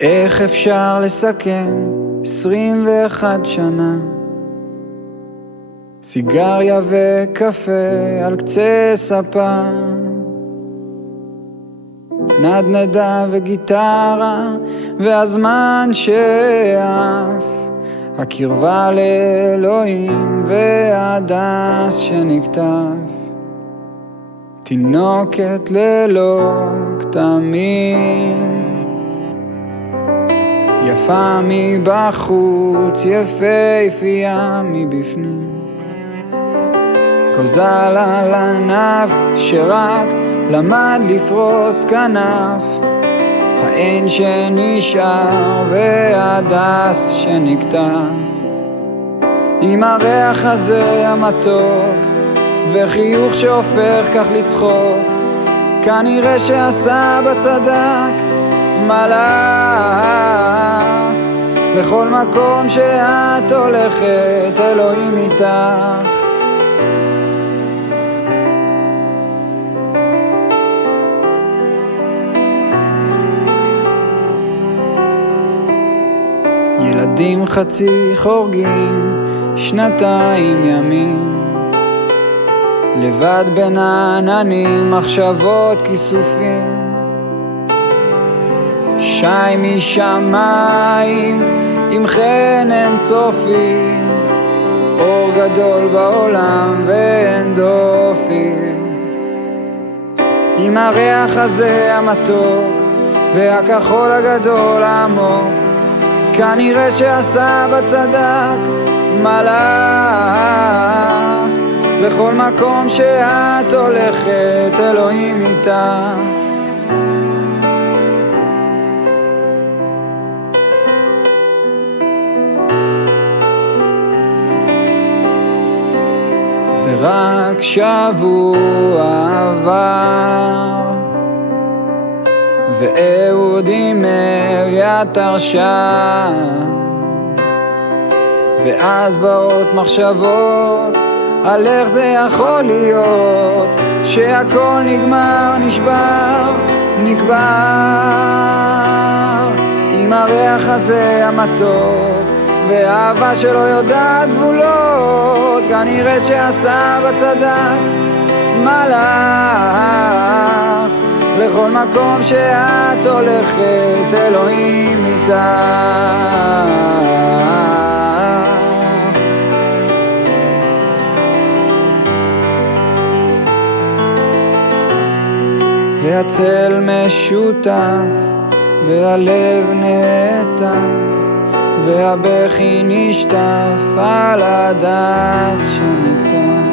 איך אפשר לסכם 21 שנה? סיגריה וקפה על קצה ספה, נדנדה וגיטרה והזמן שאף, הקרבה לאלוהים והדס שנכתב, תינוקת ללא כתמים, יפה מבחוץ, יפהפייה מבפנים, כוזל על ענף שרק למד לפרוס כנף, העין שנשאר והדס שנכתב, עם הריח הזה המתוק וחיוך שהופך כך לצחוק, כנראה שעשה בצדק מלאך, לכל מקום שאת הולכת אלוהים איתך. ילדים חצי חורגים 2 ימים, לבד בין העננים מחשבות כיסופים, שי משמיים עם חן אינסופי, אור גדול בעולם ואין דופי, עם הריח הזה המתוק והכחול הגדול העמוק, כנראה שעשה בצדק מלאך, לכל מקום שאת הולכת אלוהים איתך. ורק שבוע עבר ואהוד עם אביתר שם, ואז באות מחשבות על איך זה יכול להיות שהכל נגמר, נשבר, נקבר, עם הריח הזה המתוק ואהבה שלא יודעת גבולות, כנראה שעשה בצדק מלאך, לכל מקום שאת הולכת אלוהים איתך. והצל משותף והלב נעטף והבכי נשטף על הדס שנכתב.